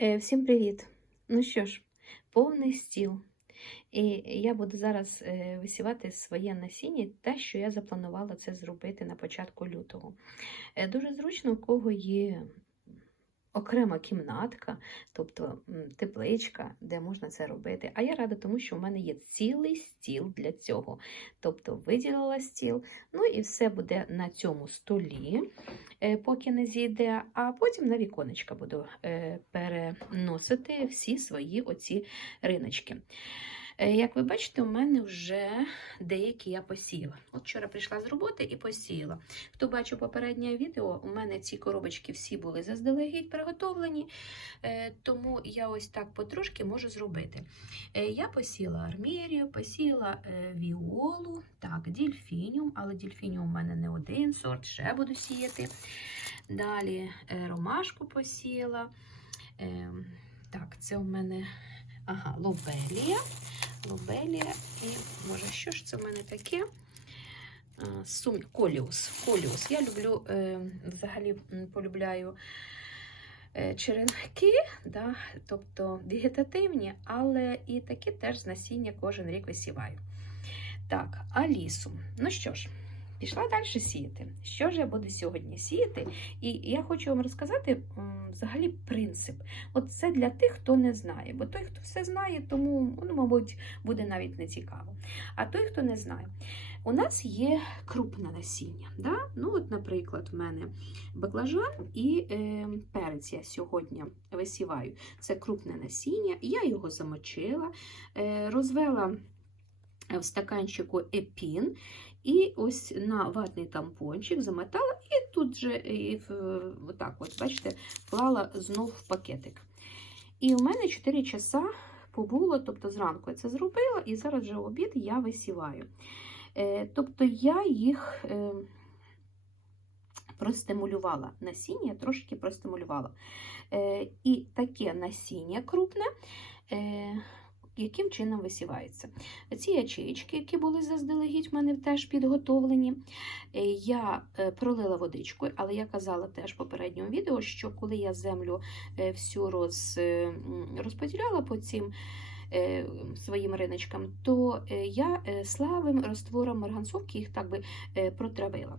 Е, Всім привіт! Ну що ж, повний стіл. І я буду зараз е, висівати своє насіння, те, що я запланувала це зробити на початку лютого. Е, Дуже зручно, у кого є окрема кімнатка, тобто тепличка, де можна це робити. А я рада тому, що в мене є цілий стіл для цього. Тобто виділила стіл, ну і все буде на цьому столі, е, поки не зійде, а потім на віконечка буду е, переносити всі свої оці риночки. Е, Як ви бачите, у мене вже деякі я посіяла. От вчора прийшла з роботи і посіяла. Хто бачив попереднє відео, у мене ці коробочки всі були заздалегідь приготовлені, е, тому я ось так потрошки можу зробити. Е, Я посіяла армерію, посіяла віолу, так, дільфініум, але дільфініум у мене не один сорт, ще буду сіяти. Далі ромашку посіяла. Е, Так, це у мене ага, лобелія. Лобелія і, може, що ж це в мене таке? Сум... Коліус. Коліус. Я люблю, е, взагалі полюбляю е, черенки, да, тобто вегетативні, але і такі теж з насіння кожен рік висіваю. Так, алісу. Ну що ж, пішла далі сіяти. Що ж я буду сьогодні сіяти? І я хочу вам розказати взагалі принцип. От це для тих, хто не знає. Бо той, хто все знає, тому, ну, мабуть, буде навіть не цікаво. А той, хто не знає, у нас є крупне насіння. Да? Ну, от, наприклад, в мене баклажан і е, перець я сьогодні висіваю. Це крупне насіння. Я його замочила, е, розвела в стаканчику епін. І ось на ватний тампончик замотала, і тут же і, отак, от, бачите, клала знов в пакетик. І у мене 4 часа побуло, тобто зранку я це зробила, і зараз вже обід я висіваю. Е, тобто я їх е, простимулювала. Насіння трошки простимулювала. Е, і таке насіння крупне. Яким чином висівається. Ці ячеїчки, які були заздалегідь, в мене теж підготовлені. Е, Я е, пролила водичкою, але я казала теж в попередньому відео, що коли я землю е, всю роз, розподіляла по цим своїм риночкам, то я славим роствором марганцовки їх так би протравила.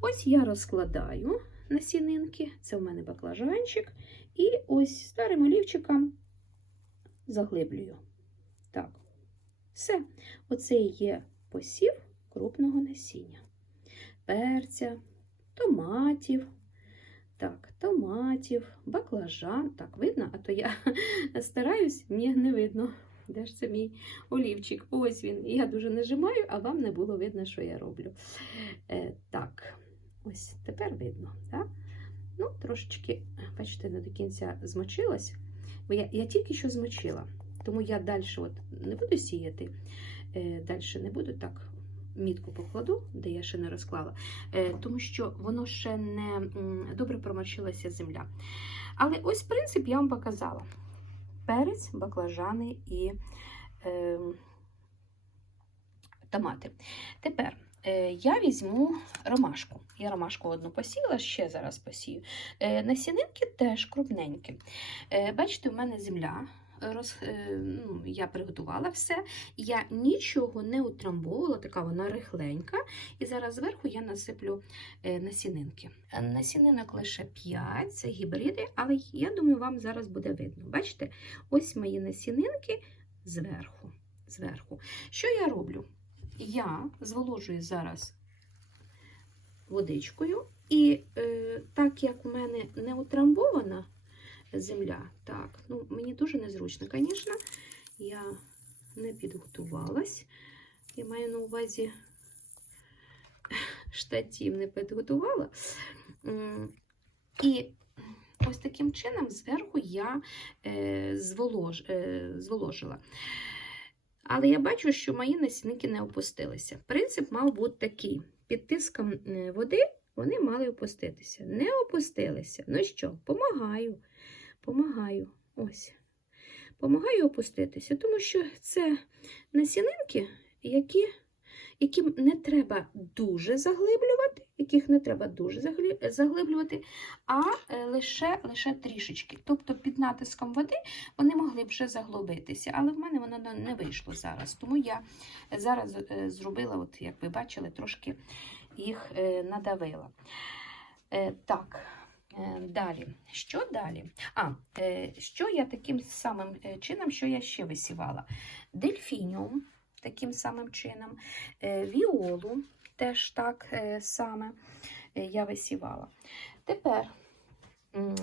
Ось я розкладаю насінинки, це в мене баклажанчик, і ось старим олівчиком заглиблюю. Так, все. Оце і є посів крупного насіння. Перця, томатів. Так, томатів, баклажан. Так, видно, а то я стараюсь, ні, не видно. Де ж це мій олівчик? Ось він. Я дуже нажимаю, а вам не було видно, що я роблю. Е, так, ось тепер видно. Так? Ну, трошечки, бачите, не до кінця змочилась. Бо я, я тільки що змочила. Тому я далі от не буду сіяти, е, далі не буду так мітку покладу, де я ще не розклала, е, тому що воно ще не добре промочилася земля. Але ось принцип я вам показала: перець, баклажани і е, томати. Тепер е, я візьму ромашку. Я ромашку одну посіла, ще зараз посію. Насінинки теж крупненькі. Бачите, у мене земля роз, е, ну, я приготувала все. Я нічого не утрамбовувала, така вона рихленька. І зараз зверху я насиплю е, насінинки. Е, Насінинок лише 5, це гібриди, але я думаю, вам зараз буде видно. Бачите, ось мої насінинки зверху. зверху. Що я роблю? Я зволожую зараз водичкою, і е, так як у мене не утрамбована, земля. Так, ну мені дуже незручно, звісно, я не підготувалась. Я маю на увазі штатів не підготувала. І ось таким чином зверху я е, зволож, е, зволожила. Але я бачу, що мої насінники не опустилися. Принцип мав бути такий: під тиском е, води вони мали опуститися. Не опустилися. Ну що, помагаю. Помагаю. Ось. Помагаю опуститися, тому що це насінинки, які які не треба дуже заглиблювати, яких не треба дуже заглиблювати, а е, лише, лише трішечки. Тобто під натиском води вони могли б вже заглибитися, але в мене воно не- вийшло зараз. Тому я зараз е, зробила, от, як ви бачили, трошки їх е, надавила. Так, далі. Що далі? А, е, що я таким самим е, чином, що я ще висівала? Дельфініум таким самим чином, е, віолу теж так е, саме е, я висівала. Тепер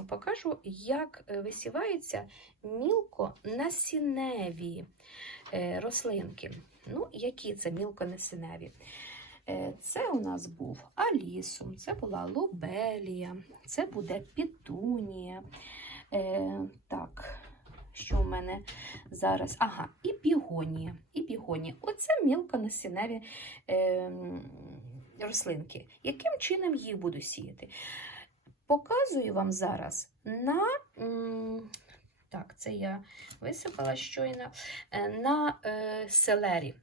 покажу, як е, висіваються мілконасінневі е, рослинки. Ну, які це мілконасінневі? Е, Це у нас був алісум, це була лобелія, це буде пітунія. Е, так, що в мене зараз? Ага, і бігонія. І бігонія. Оце мілконасінневі е, рослинки. Яким чином їх буду сіяти? Показую вам зараз на. Так, це я висипала щойно е, на е, селері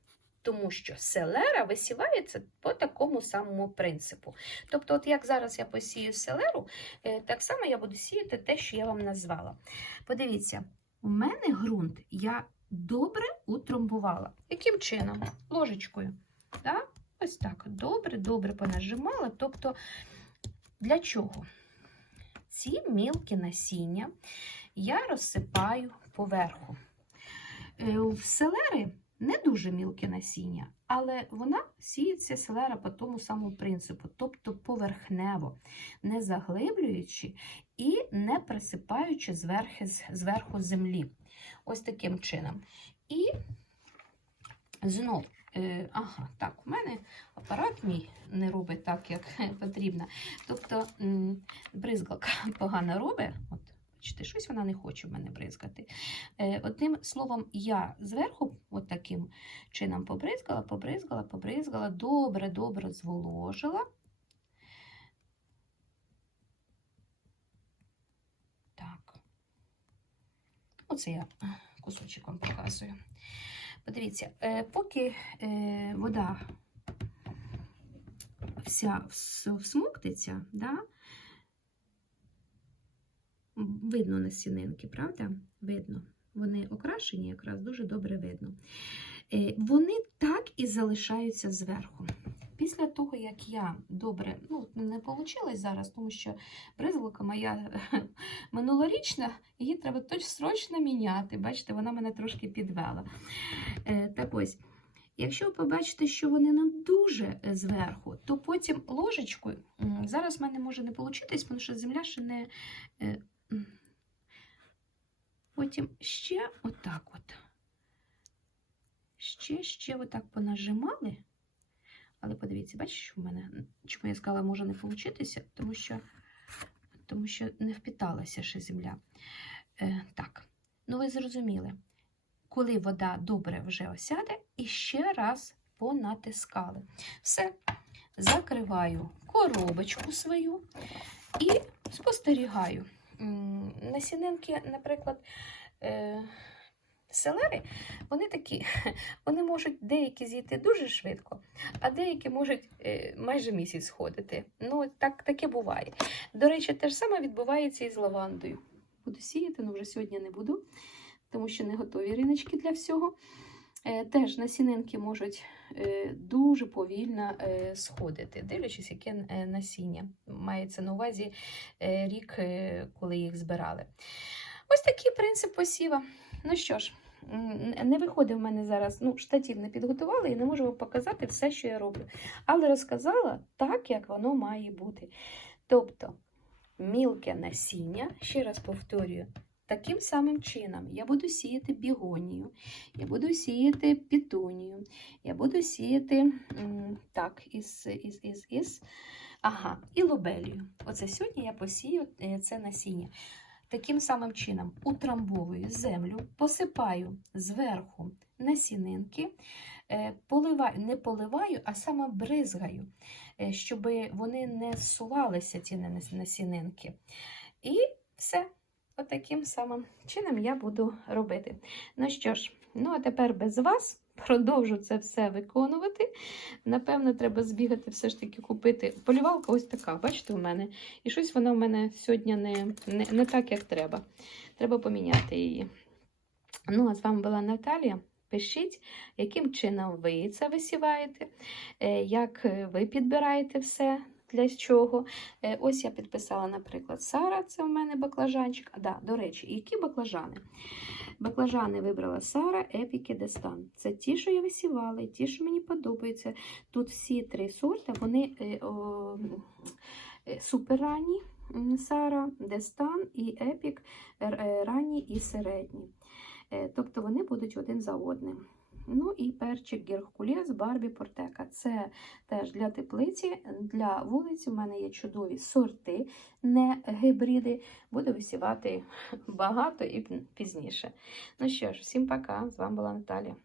тому що селера висівається по такому самому принципу. Тобто, от як зараз я посію селеру, е, так само я буду сіяти те, що я вам назвала. Подивіться, у мене ґрунт я добре утрамбувала. Яким чином? Ложечкою. Да? Ось так. Добре-добре понажимала. Тобто, для чого? Ці мілкі насіння я розсипаю поверху. Е, В селери не дуже мілке насіння, але вона сіється селера по тому самому принципу, тобто поверхнево, не заглиблюючи і не присипаючи зверху, зверху землі. Ось таким чином. І знов, е, ага, так, у мене апарат мій не робить так, як потрібно. Тобто бризгалка погано робить. От, бачите, щось вона не хоче в мене бризкати. Е, Одним словом, я зверху, от таким чином, побризгала, побризгала, побризгала, добре, добре зволожила. Так. Оце я кусочок вам показую. Подивіться, е, поки е, вода вся вс- всмоктиться, да, видно насінинки, правда? Видно. Вони окрашені, якраз дуже добре видно. Е, Вони так і залишаються зверху. Після того, як я добре, ну, не вийшло зараз, тому що бризгалка моя минулорічна, її треба точно срочно міняти. Бачите, вона мене трошки підвела. Е, Так ось, якщо ви побачите, що вони не дуже е, зверху, то потім ложечкою, зараз в мене може не вийти, тому що земля ще не. Потім ще отак от. Ще, ще отак понажимали. Але подивіться, бачите, що в мене, чому я сказала, може не получитися, тому що, тому що не впіталася ще земля. Е, так, ну ви зрозуміли, коли вода добре вже осяде, і ще раз понатискали. Все, закриваю коробочку свою і спостерігаю. Насінинки, наприклад, е, селери, вони такі, вони можуть деякі зійти дуже швидко, а деякі можуть е, майже місяць сходити. Ну, так, таке буває. До речі, те ж саме відбувається і з лавандою. Буду сіяти, але вже сьогодні не буду, тому що не готові риночки для всього. Е, Теж насінинки можуть е, дуже повільно е, сходити, дивлячись, яке насіння. Мається на увазі рік, коли їх збирали. Ось такий принцип посіва. Ну що ж, не виходить в мене зараз, ну, штатів не підготувала і не можу вам показати все, що я роблю. Але розказала так, як воно має бути. Тобто, мілке насіння, ще раз повторюю, таким самим чином я буду сіяти бігонію, я буду сіяти пітунію, я буду сіяти так, із, із, із, із, ага, і лобелію. Оце сьогодні я посію е, це насіння. Таким самим чином утрамбовую землю, посипаю зверху насінинки, е, поливаю, не поливаю, а саме бризгаю, е, щоб вони не сувалися, ці насінинки. І все. Отаким самим чином я буду робити. Ну що ж, ну а тепер без вас продовжу це все виконувати. Напевно, треба збігати, все ж таки купити. Полівалка ось така, бачите, у мене. І щось вона у мене сьогодні не, не, не так, як треба. Треба поміняти її. Ну, а з вами була Наталія. Пишіть, яким чином ви це висіваєте, е, як ви підбираєте все, для чого. Е, Ось я підписала, наприклад, Сара, це у мене баклажанчик. А, да, до речі, які баклажани? Баклажани вибрала Сара, Епіки, Дестан. Це ті, що я висівала, і ті, що мені подобаються. Тут всі три сорти, вони е, е, суперранні. Сара, Дестан і Епік ранні і середні. Тобто вони будуть один за одним. Ну і перчик Геркулес Барбі Портека. Це теж для теплиці, для вулиці. У мене є чудові сорти, не гібриди. Буду висівати багато і пізніше. Ну що ж, всім пока. З вами була Наталя.